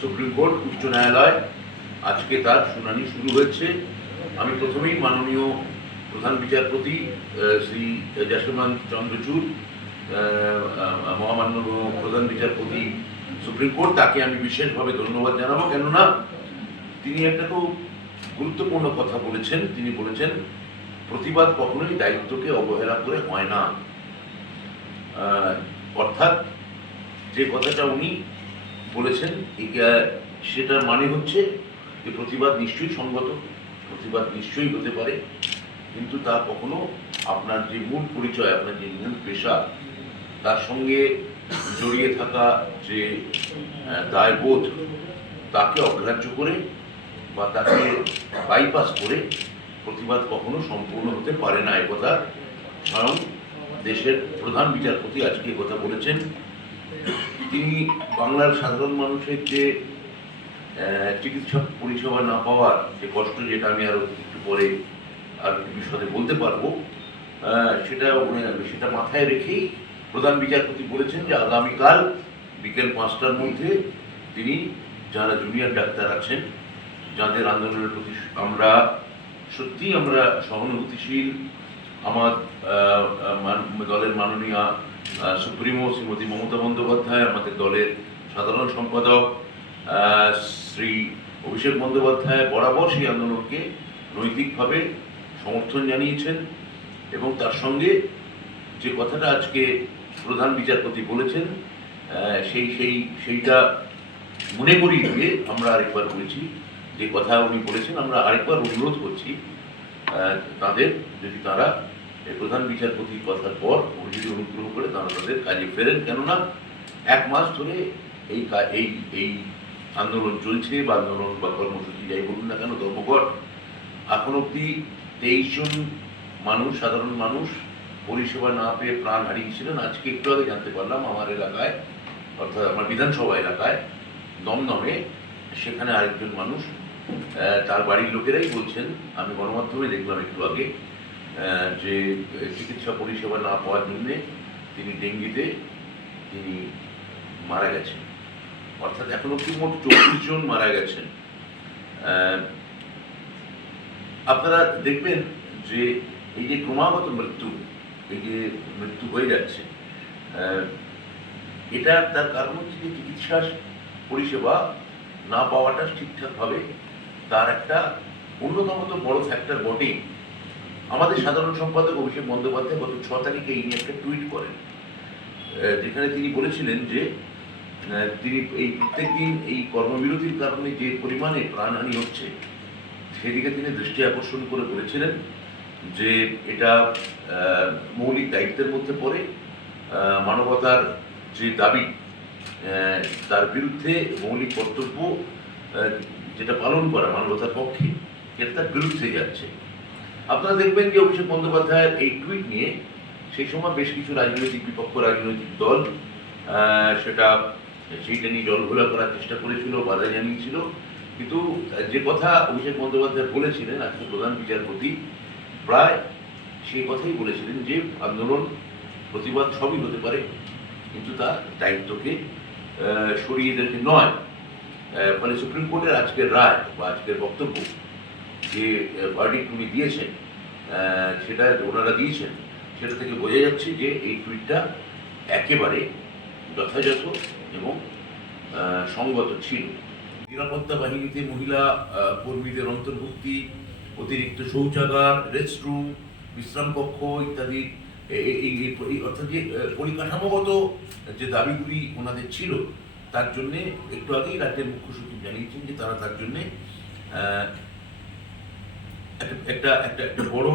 Supreme court উচ্চ ন্যায়ালয় আজকে তার শুনানি শুরু হয়েছে। আমি প্রথমেই মাননীয় প্রধান বিচারপতি শ্রী যশোমান চন্দ্রচূড়, মহামান্য প্রধান বিচারপতি সুপ্রিম কোর্ট, তাকে আমি বিশেষভাবে ধন্যবাদ জানাবো। কেননা তিনি একটা খুব গুরুত্বপূর্ণ কথা বলেছেন। তিনি বলেছেন প্রতিবাদ কখনোই দায়িত্বকে অবহেলা করে হয় না। অর্থাৎ যে কথাটা উনি বলেছেন সেটার মানে হচ্ছে যে প্রতিবাদ নিশ্চয়ই সঙ্গত, প্রতিবাদ নিশ্চয়ই হতে পারে, কিন্তু তা কখনো আপনার যে মূল পরিচয়, আপনার যে মূল পেশা, তার সঙ্গে জড়িয়ে থাকা যে দায়বোধ, তাকে অগ্রাহ্য করে বা তাকে বাইপাস করে প্রতিবাদ কখনো সম্পূর্ণ হতে পারে না। একথা স্বয়ং দেশের প্রধান বিচারপতি আজকে কথা বলেছেন। তিনি বাংলার সাধারণ মানুষের যে চিকিৎসা পরিষেবা না পাওয়ার যে কষ্ট, যেটা আমি আরো একটু পরে আর বিশদে বলতে পারবো, সেটা মাথায় রেখেই প্রধান বিচারপতি বলেছেন যে আগামীকাল বিকেল 5টার মধ্যে তিনি যারা জুনিয়র ডাক্তার আছেন, যাদের আন্দোলনের প্রতি আমরা সহানুভূতিশীল, আমার দলের মাননীয় সুপ্রিমো শ্রীমতী মমতা বন্দ্যোপাধ্যায়, আমাদের দলের সাধারণ সম্পাদক শ্রী অভিষেক বন্দ্যোপাধ্যায় বরাবর সেই আন্দোলনকে নৈতিকভাবে সমর্থন জানিয়েছেন। এবং তার সঙ্গে যে কথাটা আজকে প্রধান বিচারপতি বলেছেন, সেইটা মনে করিয়ে দিয়ে আমরা আরেকবার বলেছি যে কথা উনি বলেছেন। আমরা আরেকবার অনুরোধ করছি তাদের, যদি তারা প্রধান বিচারপতির কথার পর উনি যদি অনুগ্রহ করে তারা তাদের কাজে ফেরেন। কেননা 1 মাস ধরে এই আন্দোলন চলছে, বা আন্দোলন বা কর্মসূচি যাই বলুন না কেন, ধর্মঘট। এখন অব্দি 23 জন মানুষ, সাধারণ মানুষ পরিষেবা না পেয়ে প্রাণ হারিয়েছিলেন। আজকে একটু আগে জানতে পারলাম আমার এলাকায়, অর্থাৎ আমার বিধানসভা এলাকায় দমদমে, সেখানে আরেকজন মানুষ, তার বাড়ির লোকেরাই বলছেন, আমি গণমাধ্যমে দেখলাম একটু আগে, যে চিকিৎসা পরিষেবা না পাওয়ার জন্যে তিনি ডেঙ্গিতে মারা গেছেন। অর্থাৎ এখন অব্দি মোট 24 জন মারা গেছেন। আপনারা দেখবেন যে এই যে ক্রমাগত মৃত্যু হয়ে যাচ্ছে, এটা তার কারণ হচ্ছে যে চিকিৎসা পরিষেবা না পাওয়াটা ঠিকঠাকভাবে, তার একটা অন্যতম তো বড় ফ্যাক্টর বটেই। আমাদের সাধারণ সম্পাদক অভিষেক বন্দ্যোপাধ্যায় গত 6 তারিখে এই নিয়ে একটা টুইট করেন, যেখানে তিনি বলেছিলেন যে তিনি এই প্রত্যেক দিন এই কর্মবিরতির কারণে যে পরিমাণে প্রাণহানি হচ্ছে, সেদিকে তিনি দৃষ্টি আকর্ষণ করে বলেছিলেন যে এটা মৌলিক দায়িত্বের মধ্যে পড়ে। মানবতার যে দাবি, তার বিরুদ্ধে মৌলিক কর্তব্য যেটা পালন করা মানবতার পক্ষে, এটা তার বিরুদ্ধে যাচ্ছে। আপনারা দেখবেন যে অভিষেক বন্দ্যোপাধ্যায়ের এই টুইট নিয়ে সেই সময় বেশ কিছু বিপক্ষ রাজনৈতিক দল সেইটা নিয়ে জলঘোলা করার চেষ্টা করেছিল, বাধা জানিয়েছিল। কিন্তু যে কথা অভিষেক বন্দ্যোপাধ্যায় বলেছিলেন আজকে প্রধান বিচারপতি, প্রায় সেই কথাই বলেছিলেন যে আন্দোলন, প্রতিবাদ সবই হতে পারে, কিন্তু তা দায়িত্বকে সরিয়ে রেখে নয়। ফলে সুপ্রিম কোর্টের আজকের রায় বা আজকের বক্তব্য, যে ভার্ডিক্ট উনি দিয়েছেন, সেটা ওনারা দিয়েছেন, সেটা থেকে বোঝা যাচ্ছে যে এই টুইটটা একেবারে যথাযথ এবং সঙ্গত ছিল। নিরাপত্তা বাহিনীতে মহিলা কর্মীদের অন্তর্ভুক্তি, অতিরিক্ত শৌচাগার, রেস্টরুম, বিশ্রাম কক্ষ ইত্যাদি, অর্থাৎ যে পরিকাঠামোগত যে দাবিগুলি ওনাদের ছিল, তার জন্যে একটু আগেই রাজ্যের মুখ্য সচিব জানিয়েছেন যে তারা তার জন্যে একটা বড়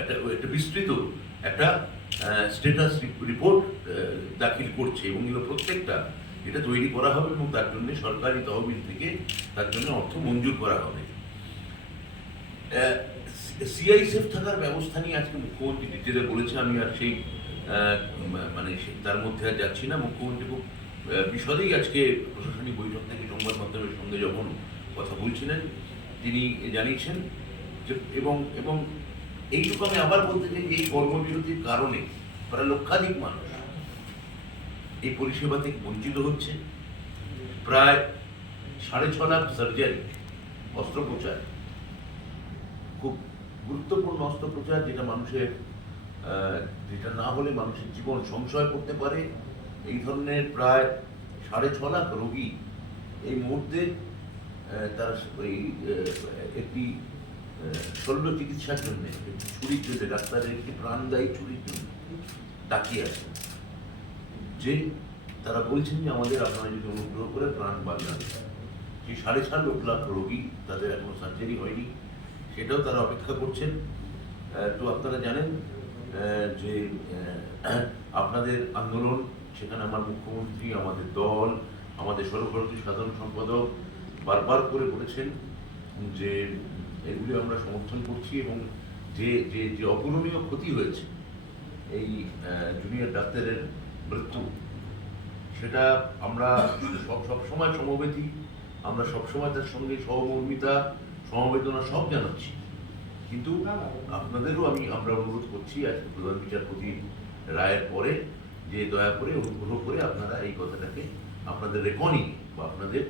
একটা বিস্তৃত একটা স্ট্যাটাস রিপোর্ট দাখিল করছে, এবং প্রত্যেকটা এটা তৈরি করা হবে এবং তার জন্য সরকারি তহবিল থেকে তার জন্য অর্থ মঞ্জুর করা হবে। সিআইএসএফ থাকার ব্যবস্থা নিয়ে আজকে মুখ্যমন্ত্রী ডিটেলে বলেছেন, আমি আর সেই তার মধ্যে আর যাচ্ছি না। মুখ্যমন্ত্রী খুব বিশদেই আজকে প্রশাসনিক বৈঠক থেকে সংবাদ মাধ্যমের সঙ্গে যখন কথা বলছিলেন, তিনি জানিয়েছেন যে এবং এইটুকু আমি আবার বলতে চাই যে এই কর্মবিরতির কারণে প্রায় লক্ষাধিক মানুষ এই পরিষেবা থেকে বঞ্চিত হচ্ছে। প্রায় 6.5 লাখ সার্জারি, অস্ত্রোপচার, খুব গুরুত্বপূর্ণ অস্ত্রোপচার, যেটা না হলে মানুষের জীবন সংশয় করতে পারে। এই ধরনের প্রায় 6.5 লাখ রোগী এই মুহূর্তে তারা একটি শল্য চিকিৎসার জন্য, একটি ছুরির জন্য, ডাক্তারের একটি প্রাণদায়ী ছুরির জন্য তাকিয়ে আছেন, যে তারা বলছেন যে আপনারা যদি অনুগ্রহ করে প্রাণ বাঁচান। সেই 6.5 লাখ রোগী, তাদের এখনো সার্জারি হয়নি, সেটাও তারা অপেক্ষা করছেন। তো আপনারা জানেন যে আপনাদের আন্দোলন, সেখানে আমার মুখ্যমন্ত্রী, আমাদের দল, আমাদের সর্বভারতীয় সাধারণ সম্পাদক বারবার করে বলেছেন যে এগুলি আমরা সমর্থন করছি, এবং যে যে যে অপূরণীয় ক্ষতি হয়েছে এই জুনিয়র ডাক্তারের মৃত্যু, সেটা আমরা সবসময় সমবেতি, আমরা সবসময় তার সঙ্গে সহমর্মিতা, সমবেদনা সব জানাচ্ছি। কিন্তু আপনাদেরও আমরা অনুরোধ করছি আজকে প্রধান বিচারপতির রায়ের পরে, যে দয়া করে অনুগ্রহ করে আপনারা এই কথাটাকে আপনাদের রেকর্ডিং বা আপনাদের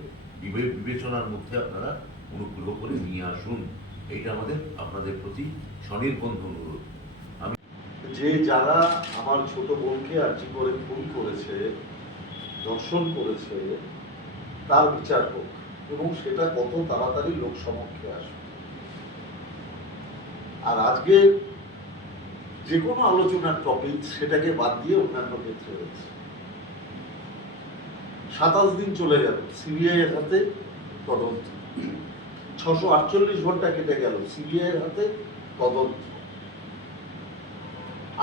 বিবেচনার মধ্যে আপনারা অনুগ্রহ করে নিয়ে আসুন। এইটা আমাদের আপনাদের প্রতি স্বনির্বন্ধ অনুরোধ। যে যারা আমার ছোট বোনকে আর্জি করে খুন করেছে, ধর্ষণ করেছে, তার বিচার হোক, এবং সেটা কত তাড়াতাড়ি লোক সমক্ষে আসবে। আর আজকে যে কোনো আলোচনার টপিক সেটাকে বাদ দিয়ে অন্যান্য ক্ষেত্রে হয়েছে। 27 দিন চলে গেল সিবিআই এর হাতে তদন্ত, 648 ঘন্টা কেটে গেল সিবিআই এর হাতে তদন্ত।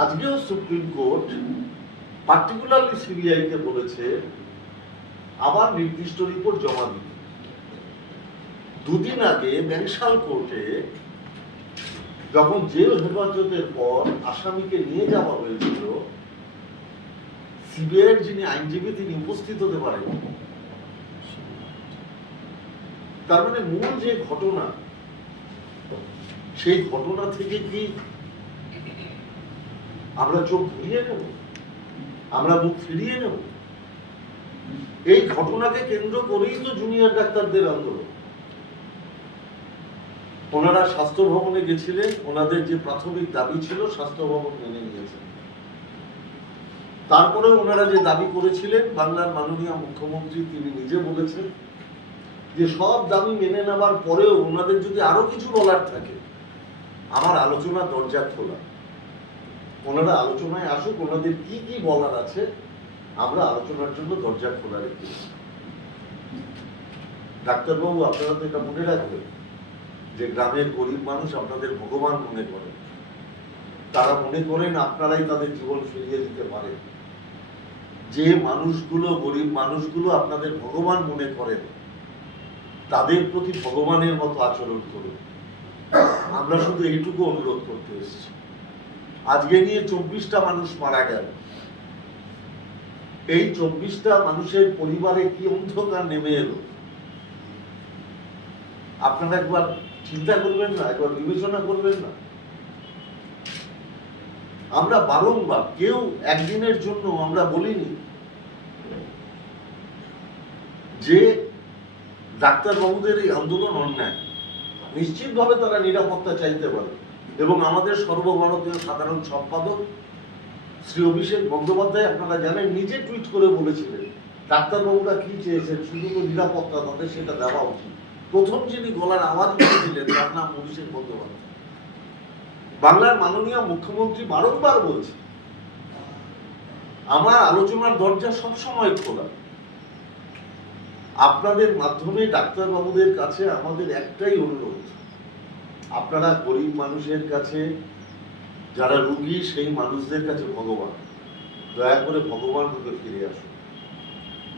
আজকেও সুপ্রিম কোর্ট পার্টিকুলারলি সিবিআই কে বলেছে আবার নির্দিষ্ট রিপোর্ট জমা দিতে। দুদিন আগে ব্যাংশাল কোর্টে যখন জেল হেফাজতের পর আসামিকে নিয়ে যাওয়া হয়েছিল, সিবিআই যিনি আইনজীবী তিনি উপস্থিত হতে পারেন। তার মানে মূল যে ঘটনা, সেই ঘটনা থেকে কি আমরা চোখ ঘুরিয়ে নেব, আমরা মুখ ফিরিয়ে নেব? এই ঘটনাকে কেন্দ্র করেই তো জুনিয়র ডাক্তারদের আন্দোলন। ওনারা স্বাস্থ্য ভবনে গেছিলেন, ওনাদের যে প্রাথমিক দাবি ছিল স্বাস্থ্য ভবন মেনে নিয়েছেন। তারপরে ওনারা যে দাবি করেছিলেন, বাংলার মাননীয় মুখ্যমন্ত্রী তিনি নিজে বলেছেন যে সব দাবি মেনে নেওয়ার পরেও ওনাদের যদি আরো কিছু বলার থাকে, আমার আলোচনা দরজা খোলা, ওনারা আলোচনায় আসুক, ওনাদের কি কি বলার আছে আমরা আলোচনার জন্য দরজা খোলা রেখেছি। ডাক্তারবাবু, আপনারা তো এটা মনে রাখবেন যে গ্রামের গরিব মানুষ আপনাদের ভগবান মনে করেন, তারা মনে করেন আপনারাই তাদের জীবন ফিরিয়ে দিতে পারেন। যে মানুষগুলো, গরিব মানুষগুলো আপনাদের ভগবান মনে করেন, তাদের প্রতি ভগবানের মতো আচরণ করুন। আমরা শুধু এইটুকু অনুরোধ করতে এসেছি। আজকে নিয়ে 24টা মানুষ মারা গেল, এই 24টা মানুষের পরিবারে কি অন্ধকার নেমে এলো আপনারা একবার চিন্তা করবেন না, একবার বিবেচনা করবেন না? আমরা বারংবার, কেউ একদিনের জন্য আমরা বলিনি যে ডাক্তারবাবুদের এই আন্দোলন অন্যায়। নিশ্চিতভাবে তারা নিরাপত্তা চাইতে পারে, এবং আমাদের সর্বভারতীয় সাধারণ সম্পাদক শ্রী অভিষেক বন্দ্যোপাধ্যায় আপনারা জানেন নিজে টুইট করে বলেছিলেন ডাক্তারবাবুরা কি চেয়েছেন, শুধু তো নিরাপত্তা, তাদের সেটা দেওয়া উচিত। প্রথম যিনি গলার আওয়াজ দিয়েছিলেন তার নাম অভিষেক বন্দ্যোপাধ্যায়। বাংলার মাননীয় মুখ্যমন্ত্রী বারংবার বলছে আমার আলোচনার দরজা সবসময় খোলা। আপনাদের মাধ্যমে ডাক্তারবাবুদের কাছে আমাদের একটাই অনুরোধ, আপনারা গরিব মানুষের কাছে, যারা রোগী সেই মানুষদের কাছে ভগবান, দয়া করে ভগবান রূপে ফিরে আসুন।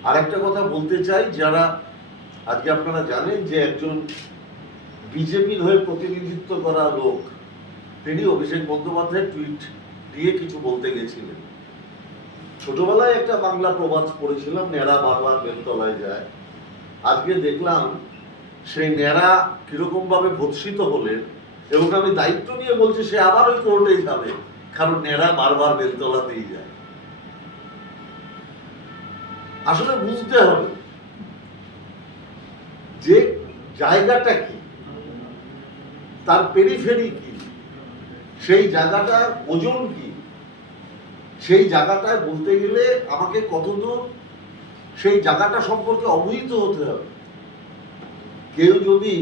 আর একটা কথা বলতে চাই, যারা আজকে আপনারা জানেন যে একজন বিজেপির হয়ে প্রতিনিধিত্ব করা লোক, তিনি অভিষেক বন্দ্যোপাধ্যায় টুইট দিয়ে কিছু বলতে গেছিলেন। ছোটবেলায় একটা বাংলা প্রবাদ পড়েছিলাম, ন্যাড়া বারবার বেলতলায় যায়। আজকে দেখলাম সেই ন্যাড়া কিরকম ভাবে ভৎসিত হলেন, এবং আমি দায়িত্ব নিয়ে বলছি সে আবার ওই কোর্টেই যাবে, কারণ ন্যাড়া বারবার বেলতলাতেই যায়। আসলে বুঝতে হবে যে জায়গাটা কি, তার পেরিফেরি কি, সেই জায়গাটার ওজন কি, সেই জায়গাটায় বলতে গেলে আমাকে কতদূর সেই জায়গাটা সম্পর্কে অবহিত হতে হবে। কেউ যদি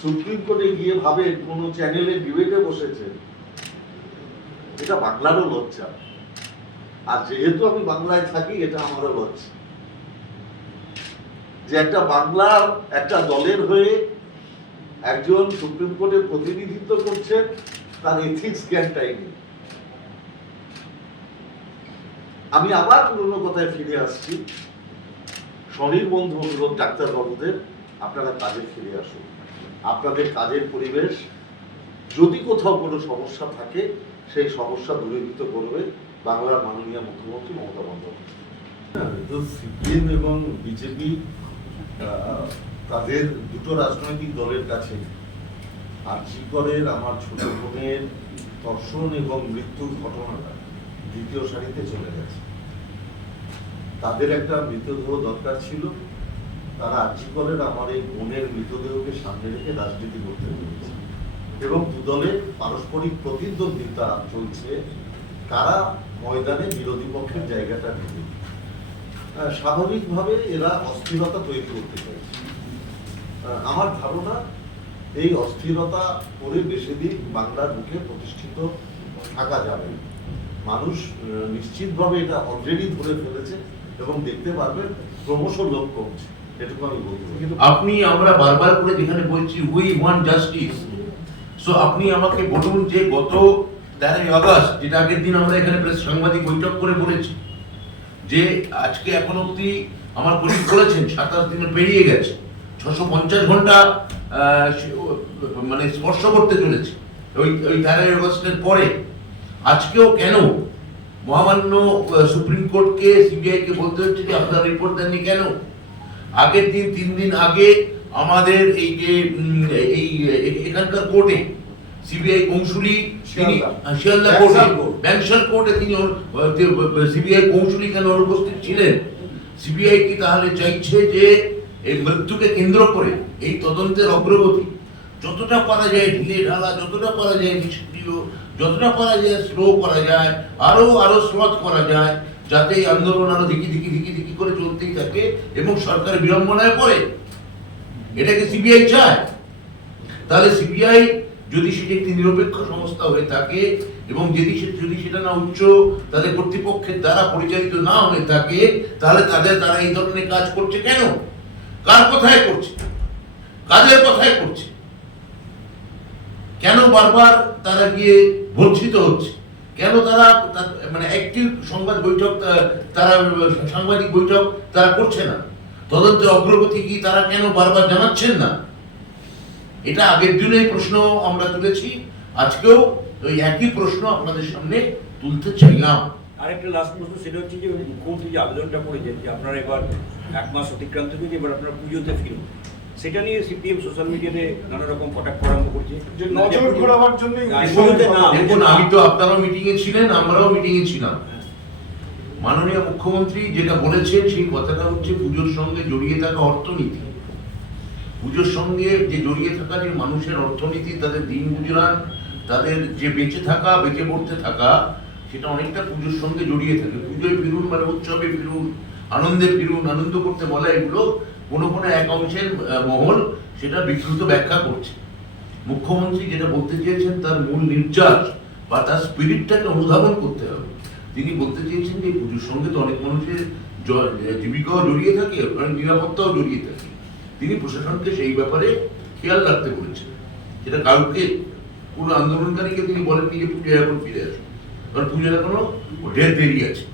সুপ্রিম কোর্টে গিয়ে ভাবে কোনো চ্যানেলে ডিবেটে বসেছে, এটা বাংলারও লজ্জা। আর যেহেতু আমি বাংলায় থাকি, এটা আমারও লজ্জা যে একটা বাংলার একটা দলের হয়ে একজন সুপ্রিম কোর্টে প্রতিনিধিত্ব করছেন, তার এথিক্স জ্ঞানটাই নেই। আমি আবার পুরোনো কথায় ফিরে আসছি, স্বনির্বন্ধ অনুরোধ ডাক্তারবাবুদের, আপনারা কাজে ফিরে আসুন। আপনাদের কাজের পরিবেশ, যদি কোথাও কোনো সমস্যা থাকে, সেই সমস্যা দূরীভূত করবে বাংলার মাননীয় মুখ্যমন্ত্রী মমতা বন্দ্যোপাধ্যায়। সিপিএম এবং বিজেপি তাদের দুটো রাজনৈতিক দলের কাছে আর্যিকরের আমার ছোট বোনের ধর্ষণ এবং মৃত্যুর ঘটনাটা দ্বিতীয় সারিতে চলে গেছে। তাদের একটা মৃতদেহ দরকার ছিল, তারা আর্যিকরের আমার এই বোনের মৃতদেহকে সামনে রেখে রাজনীতি করতে পেরেছে এবং দুদলের পারস্পরিক প্রতিদ্বন্দ্বিতা চলছে কারা ময়দানে বিরোধী পক্ষের জায়গাটা নেবে। স্বাভাবিকভাবে এরা অস্থিরতা তৈরি করতে চাইছে। আমার ধারণা এই অস্থিরতা করে বেশি দিন বাংলার বুকে প্রতিষ্ঠিত থাকা যাবে। মানুষ নিশ্চিতভাবে এটা অলরেডি ধরে ফেলেছে এবং দেখতে পারবেন ক্রমশ লোক কমছে, এটুকু আমি বলতে পারি। আপনি আমরা বারবার করে যেখানে বলছি উই ওয়ান্ট জাস্টিস, সো আপনি আমাকে বলুন যে গত 13 আগস্ট, যেটা আগের দিন আমরা এখানে প্রেস সাংবাদিক বৈঠক করে বলেছি যে আজকে এখন অব্দি আমার কলিগ বলেছেন 27 দিনে পেরিয়ে গেছে, 650 ঘন্টা মানে স্পর্শ করতে চলেছে ওই 13 আগস্টের পরে। আজকেও কেন মহামান্য সুপ্রিম কোর্টকে, সিবিআই কে বলতে হচ্ছে যে আপনারা রিপোর্ট দেননি কেন? আগের দিন 3 দিন আগে আমাদের এই যে এখানকার কোর্টে সিবিআই কৌঁসুলি তিনি শিয়ালদা কোর্টে, ব্যাংশাল কোর্টে তিনি সিবিআই কৌঁসুলি কেন অনুপস্থিত ছিলেন? সিবিআই কি তাহলে চাইছে যে এই মৃত্যুকে কেন্দ্র করে এই তদন্তের অগ্রগতি যতটা পারা যায় ঢিলে ঢালা, যতটা পারা যায় নিষ্ক্রিয়, যতটা পারা যায় স্লো করা যায়, আরো স্লথ করা যায়, যাতে এই আন্দোলন আরো দিকি করে চলতেই থাকে এবং সরকার বিড়ম্বনায় পড়ে? এটাকে সিবিআই চায়? তাহলে সিবিআই যদি সেটি একটি নিরপেক্ষ সংস্থা হয়ে থাকে এবং যদি সেটা না উচ্চ তাদের কর্তৃপক্ষের দ্বারা পরিচালিত না হয়ে থাকে, তাহলে তারা এই ধরনের কাজ করছে কেন? কার কথায় করছে? কাজের কথায় করছে? কেন বারবার তারা গিয়ে ভর্ৎসিত হচ্ছে? কেন তারা মানে একটি সাংবাদিক বৈঠক তারা করছে না? তদন্তের অগ্রগতি কি তারা কেন বারবার জানাচ্ছেন না? এটা আগের দিনের প্রশ্ন আমরা তুলেছি, আজকেও ওই একই প্রশ্ন আপনাদের সামনে তুলতে চাইলাম। আরেকটা লাস্ট প্রশ্ন, সেটা হচ্ছে যে মুখ্যমন্ত্রী যে আবেদনটা করেছেন যে আপনারা এবার 1 মাস অতিক্রান্ত হয়ে এবার আপনারা পুজোতে ফিরুন, সেটা নিয়ে সিপিএম সোশ্যাল মিডিয়াতে নানা রকম কটাক্ষ আরম্ভ করছে যে নজর ঘোরাবার জন্যই দেখুন, আমি তো আপনারাও মিটিং এ ছিলেন, আমরাও মিটিং এ ছিলাম। মাননীয় মুখ্যমন্ত্রী যেটা বলেছেন সেই কথাটা হচ্ছে পুজোর সঙ্গে জড়িয়ে থাকা অর্থনীতি, পুজোর সঙ্গে যে জড়িয়ে থাকা যে মানুষের অর্থনীতি, তাদের দিন গুজরান, তাদের যে বেঁচে থাকা, বেঁচে পড়তে থাকা, সেটা অনেকটা পুজোর সঙ্গে জড়িয়ে থাকে। পুজোয় ফিরুন মানে উৎসবে ফিরুন, আনন্দে ফিরুন, আনন্দ করতে বলা, এগুলো কোনো এক অংশের মহল সেটা বিকৃত ব্যাখ্যা করছে। মুখ্যমন্ত্রী যেটা বলতে চেয়েছেন তার মূল নির্যাস বা তার স্পিরিটটাকে অনুধাবন করতে হবে। তিনি বলতে চেয়েছেন যে পুজোর সঙ্গে তো অনেক মানুষের জীবিকাও জড়িয়ে থাকে, অনেক নিরাপত্তাও জড়িয়ে থাকে। তিনি প্রশাসনকে সেই ব্যাপারে খেয়াল রাখতে বলেছেন। সেটা কাউকে, কোনো আন্দোলনকারীকে তিনি বলেননি যে পুজো এখন ফিরে আসুন, কারণ পুজোর এখনো ঢের দেরি আছে।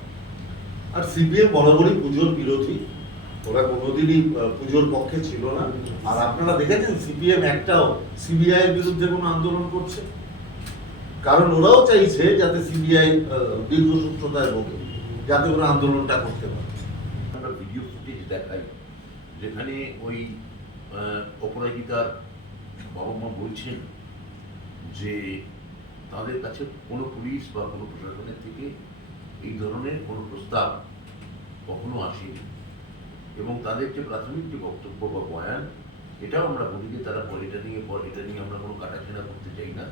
আর সিপিএম বরাবরই পুজোর বিরোধী, ওরা কোনোদিনই পুজোর পক্ষে ছিল না। আর আপনারা দেখেছেন সিপিএম একটাও সিবিআই এর বিরুদ্ধে কোনো আন্দোলন করছে? কারণ ওরাও চাইছে যাতে সিবিআই দীর্ঘসূত্রতায় ভোগে, যাতে ওরা আন্দোলনটা করতে পারে। আমরা ভিডিও ফুটেজ দেখাই যেখানে ওই অপরাজিতার বাবা মা বলছেন যে তাদের কাছে কোনো পুলিশ বা কোনো প্রশাসনের থেকে এই ধরনের কোনো প্রস্তাব কখনো আসেনি এবং তাদের যে প্রাথমিক যে বক্তব্য বা বয়ান, এটাও আমরা বলি যে তারা এটা নিয়ে আমরা কোনো কাটাছেঁড়া করতে চাই না,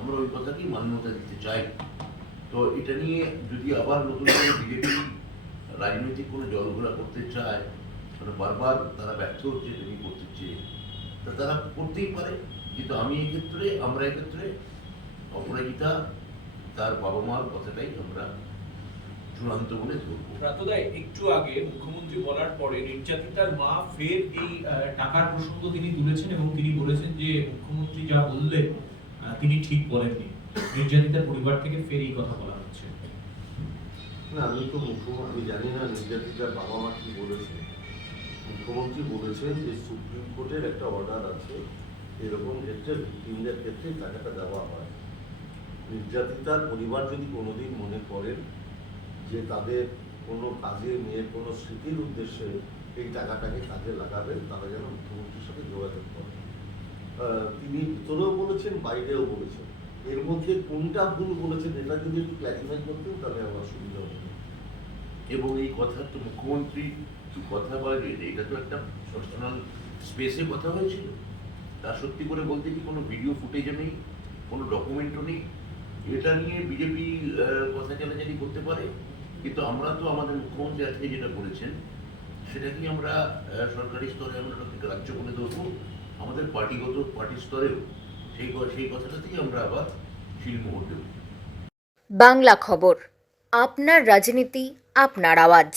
আমরা ওই কথাকেই মান্যতা দিতে চাই। তো এটা নিয়ে যদি আবার নতুন করে বিজেপি রাজনৈতিক কোনো জলঘোলা করতে চায়, মানে বারবার তারা ব্যর্থ হচ্ছে এটা নিয়ে করতে চেয়ে, তা তারা করতেই পারে। কিন্তু আমরা এক্ষেত্রে অপরাজিতা তার বাবা মার কথাটাই আমরা চূড়ান্ত বলে ধরবো। প্রাতদায় একটু আগে মুখ্যমন্ত্রী বলার পরে নির্যাতিতার মা ফের এই টাকার প্রসঙ্গ তিনি তুলেছেন এবং তিনি বলেছেন যে মুখ্যমন্ত্রী যা বললেন তিনি ঠিক বলেননি। নির্যাতিতার পরিবার থেকে ফের এই কথা বলা হচ্ছে। না, আমি জানি না নির্যাতিতার বাবা মা কি বলেছে। মুখ্যমন্ত্রী বলেছেন যে সুপ্রিম কোর্টের একটা অর্ডার আছে, এরকম ক্ষেত্রে ভিকটিমদের ক্ষেত্রে টাকাটা দেওয়া হয়। নির্যাতিতার পরিবার যদি কোনোদিন মনে করেন যে তাদের কোনো কাজে মেয়ের কোনো স্মৃতির উদ্দেশ্যে এই টাকাটাকে কাজে লাগাবেন, তারা যেন মুখ্যমন্ত্রীর সাথে যোগাযোগ করেন। তিনি ভিতরেও বলেছেন, বাইরেও বলেছেন। এর মধ্যে কোনটা ভুল বলেছেন এটা যদি একটু ক্ল্যারিফাই করতেন তাহলে আমার সুবিধা হতো। এবং এই কথা তো মুখ্যমন্ত্রী কথা বলে, এটা তো একটা পার্সোনাল স্পেসে কথা হয়েছিল। তা সত্যি করে বলতে কি কোনো ভিডিও ফুটেজও নেই, কোনো ডকুমেন্টও নেই। এটা নিয়ে বিজেপি কথা চালাচালি করতে পারে, কিন্তু আমরা তো আমাদের মুখ্যমন্ত্রী আজকে যেটা বলেছেন সেটাকেই আমরা সরকারি স্তরে আমরা গ্রাহ্য করে ধরবো। আমাদের পার্টি স্তরেও সেই কথাটাতেই আমরা আবার শিলমোহর দেব। বাংলা খবর, আপনার রাজনীতি, আপনার আওয়াজ।